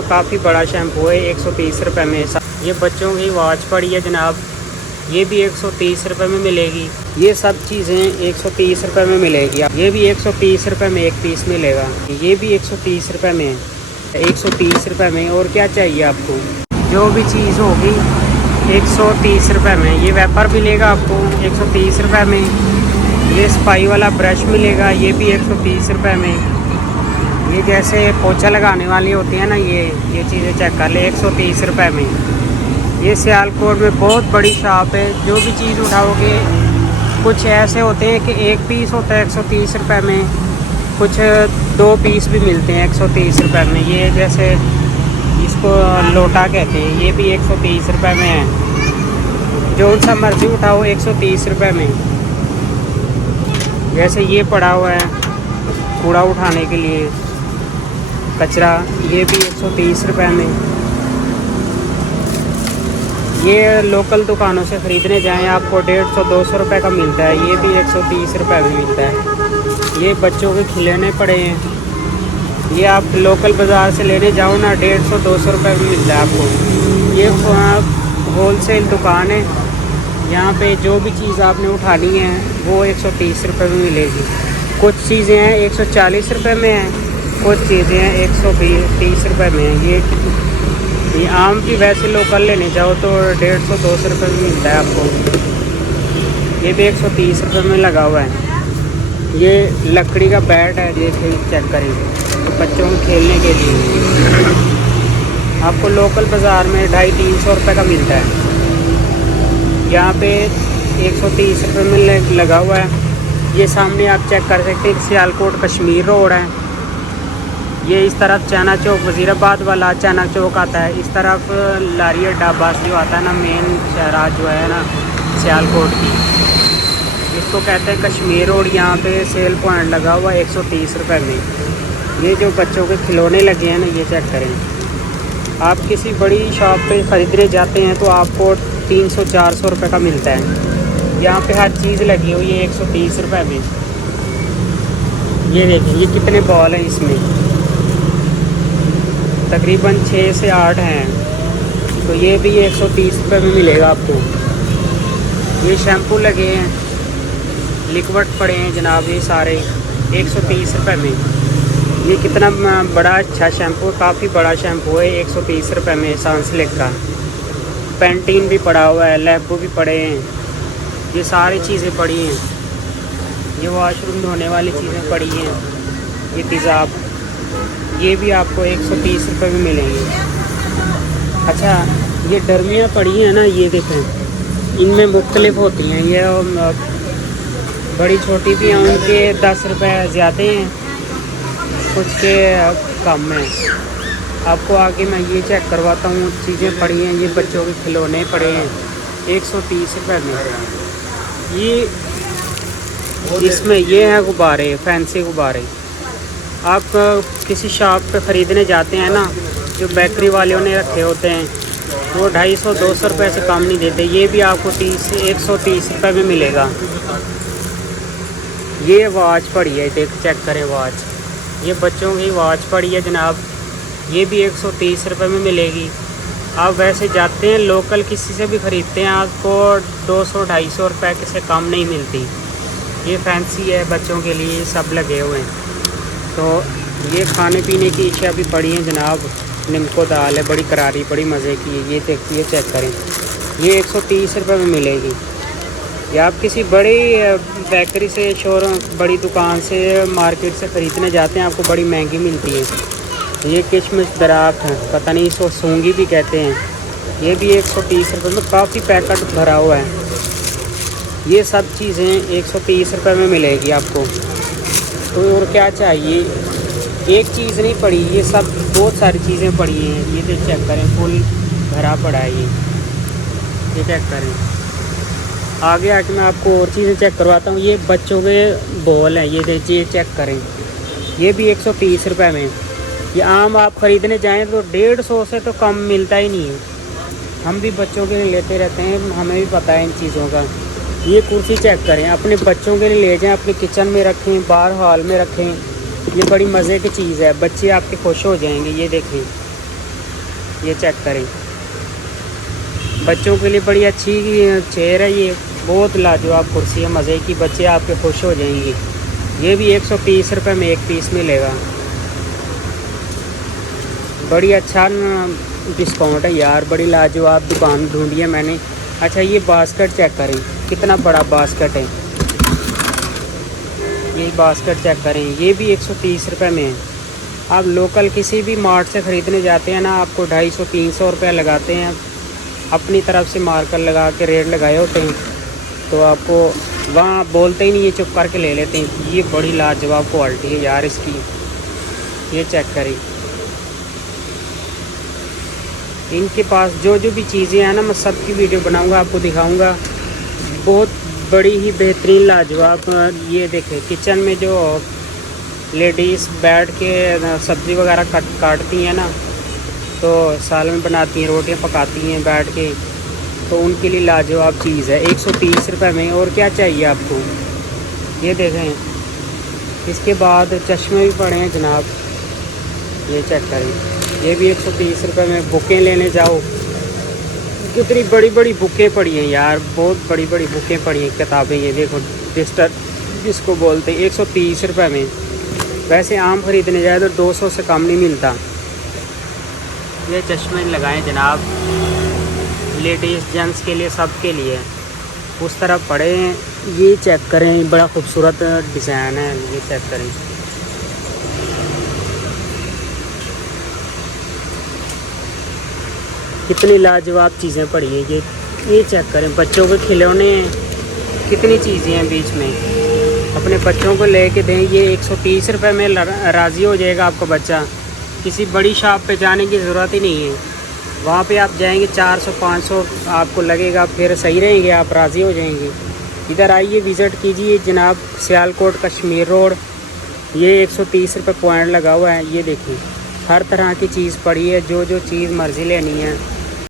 Shampoo काफ़ी बड़ा shampoo है 130 रुपये में। ये बच्चों की वॉच पड़ी है जनाब, ये भी 130 रुपये में मिलेगी। ये सब चीज़ें 130 रुपये में मिलेगी। ये भी 130 रुपये में एक पीस मिलेगा। ये भी 130 रुपये में, 130 रुपये में। और क्या चाहिए आपको? जो भी चीज़ होगी 130 रुपये में। ये वेपर मिलेगा आपको 130 रुपये में। ये सफाई वाला ब्रश मिलेगा, ये भी 130 रुपये में। ये जैसे पोछा लगाने वाली होती है ना, ये चीज़ें चेक कर ले 130 रुपये में। ये सियालकोट में बहुत बड़ी शॉप है। जो भी चीज़ उठाओगे, कुछ ऐसे होते हैं कि एक पीस होता है 130 रुपये में, कुछ 2 पीस भी मिलते हैं 130 रुपये में। ये जैसे इसको लोटा कहते हैं, ये भी 130 रुपये में है। जो सा मर्जी उठाओ 130 रुपये में। जैसे ये पड़ा हुआ है कूड़ा उठाने के लिए कचरा, ये भी 130 रुपये में। ये लोकल दुकानों से ख़रीदने जाएं आपको 150-200 रुपये का मिलता है, ये भी 130 रुपये में मिलता है। ये बच्चों के खिलौने पड़े हैं, ये आप लोकल बाज़ार से लेने जाओ ना 150-200 रुपये में मिलता है आपको। ये होलसेल दुकान है, यहाँ पे जो भी चीज़ आपने उठानी है वो 130 रुपये में मिलेगी। कुछ चीज़ें हैं 140 रुपये में हैं, कुछ चीज़ें हैं 130 रुपये में हैं। ये आम भी वैसे लोकल लेने जाओ तो 150-200 रुपये में मिलता है आपको। ये भी 130 रुपये में लगा हुआ है। ये लकड़ी का बैट है, ये चेक करेंगे तो बच्चों को खेलने के लिए आपको लोकल बाज़ार में 250-300 रुपये का मिलता है। यहाँ पे 130 रुपये में लगा हुआ है। ये सामने आप चेक कर सकते हैं सियालकोट कश्मीर रोड है। ये इस तरफ चाना चौक वज़ीराबाद वाला चाना चौक आता है, इस तरफ लारिया ढाबा जो आता है ना, मेन शहरा जो है ना सियालकोट की, इसको कहते हैं कश्मीर रोड। यहाँ पे सेल पॉइंट लगा हुआ है 130 रुपये में। ये जो बच्चों के खिलौने लगे हैं ना, ये चेक करें। आप किसी बड़ी शॉप पे ख़रीदने जाते हैं तो आपको 300-400 रुपये का मिलता है। यहाँ पे हर चीज़ लगी हुई है 130 रुपये में। ये देखिए ये कितने बॉल हैं इसमें, तकरीबन 6 से 8 हैं, तो ये भी 130 रुपये में मिलेगा आपको। ये शैम्पू लगे हैं, लिक्विड पड़े हैं जनाब, ये सारे 130 रुपये में। ये कितना बड़ा अच्छा शैम्पू, काफ़ी बड़ा शैम्पू है 130 रुपये में। सनसिल्क का पेंटीन भी पड़ा हुआ है, लैबू भी पड़े हैं, ये सारी चीज़ें पड़ी हैं। ये वॉशरूम धोने वाली चीज़ें पड़ी हैं, ये तेज़ाब, ये भी आपको 130 रुपये में मिलेंगे। अच्छा, ये डरमियाँ पड़ी हैं ना, ये देखें, इनमें मुख्तलिफ होती हैं। ये बड़ी छोटी भी हैं, उनके 10 रुपये ज़्यादा हैं, कुछ के कम हैं। आपको आगे मैं ये चेक करवाता हूँ। चीज़ें पड़ी हैं, ये बच्चों के खिलौने पड़े हैं 130 रुपये में। ये इसमें ये है गुब्बारे, फैंसी गुब्बारे। आप किसी शॉप पे ख़रीदने जाते हैं ना, जो बेकरी वालों ने रखे होते हैं, वो 250-200 रुपये से कम नहीं देते। ये भी आपको 130 रुपये में मिलेगा। ये वॉच पड़ी है, देख चेक करें वॉच, ये बच्चों की वॉच पड़ी है जनाब, ये भी 130 रुपये में मिलेगी। आप वैसे जाते हैं लोकल किसी से भी ख़रीदते हैं, आपको 200-250 रुपये से कम नहीं मिलती। ये फैंसी है बच्चों के लिए, सब लगे हुए हैं। तो ये खाने पीने की अशिया भी पड़ी हैं जनाब, निम्को दाल है, बड़ी करारी, बड़ी मज़े की है। ये देखिए चेक करें, ये 130 रुपये में मिलेगी। या आप किसी बड़ी बेकरी से, शोरूम, बड़ी दुकान से, मार्केट से ख़रीदने जाते हैं, आपको बड़ी महंगी मिलती है। ये किशमिश दराख्त है, पता नहीं इसको सूंगी भी कहते हैं, ये भी 130 रुपये में काफ़ी पैकेट भरा हुआ है। ये सब चीज़ें 130 रुपये में मिलेगी आपको। तो और क्या चाहिए, एक चीज़ नहीं पड़ी, ये सब बहुत सारी चीज़ें पड़ी हैं। ये तो चेक करें, फुल भरा पड़ा है ये चेक करें। आगे आके मैं आपको और चीज़ें चेक करवाता हूँ। ये बच्चों के बॉल हैं, ये देखिए चेक करें, ये भी 130 रुपये में। ये आम आप ख़रीदने जाएं तो 150 से तो कम मिलता ही नहीं है। हम भी बच्चों के लिए लेते रहते हैं, हमें भी पता है इन चीज़ों का। ये कुर्सी चेक करें, अपने बच्चों के लिए ले जाएं, अपने किचन में रखें, बाहर हॉल में रखें। ये बड़ी मज़े की चीज़ है, बच्चे आपके खुश हो जाएंगे। ये देखें, ये चेक करें, बच्चों के लिए बड़ी अच्छी चेयर है ये, बहुत लाजवाब कुर्सी है, मज़े की, बच्चे आपके खुश हो जाएंगे। ये भी 130 रुपये में एक पीस मिलेगा। बड़ी अच्छा डिस्काउंट है यार, बड़ी लाजवाब दुकान ढूंढी है मैंने। अच्छा ये बास्केट चेक करें, कितना बड़ा बास्केट है, ये बास्केट चेक करें, ये भी 130 रुपये में है। आप लोकल किसी भी मार्ट से ख़रीदने जाते हैं ना, आपको 250-300 रुपये लगाते हैं, अपनी तरफ से मार्कर लगा के रेट लगाए होते हैं, तो आपको वहाँ बोलते ही नहीं, ये चुप करके ले लेते हैं। ये बड़ी लाजवाब क्वालिटी है यार इसकी, ये चेक करें। इनके पास जो जो भी चीज़ें हैं ना, मैं सबकी वीडियो बनाऊंगा, आपको दिखाऊंगा। बहुत बड़ी ही बेहतरीन लाजवाब। ये देखें, किचन में जो लेडीज़ बैठ के सब्ज़ी वगैरह काटती हैं ना, तो सालन बनाती हैं, रोटियां पकाती हैं बैठ के, तो उनके लिए लाजवाब चीज़ है 130 रुपये में। और क्या चाहिए आपको, ये देखें। इसके बाद चश्मे भी पड़े हैं जनाब, ये चेक करें, ये भी 130 रुपये में। बुकें लेने जाओ, कितनी बड़ी बड़ी बुकें पड़ी हैं यार, बहुत बड़ी बड़ी बुकें पड़ी हैं, किताबें। ये देखो डिस्टर जिसको बोलते हैं, 130 रुपये में। वैसे आम ख़रीदने जाए तो 200 से कम नहीं मिलता। ये चश्मे लगाएं जनाब, लेडीज़ जेंट्स के लिए, सब के लिए। उस तरफ पड़े हैं, ये चेक करें, बड़ा खूबसूरत डिज़ाइन है, ये चेक करें। कितनी लाजवाब चीज़ें पड़ी हैं ये चेक करें। बच्चों के खिलौने, कितनी चीज़ें हैं बीच में, अपने बच्चों को लेके दें। ये 130 रुपये में राज़ी हो जाएगा आपका बच्चा। किसी बड़ी शॉप पे जाने की ज़रूरत ही नहीं है, वहाँ पे आप जाएंगे 400-500 आपको लगेगा, फिर सही रहेंगे, आप राज़ी हो जाएंगे। इधर आइए, विज़िट कीजिए जनाब, सियालकोट कश्मीर रोड। ये 130 रुपये पॉइंट लगा हुआ है। ये देखिए, हर तरह की चीज़ पड़ी है, जो जो चीज़ मर्ज़ी लेनी है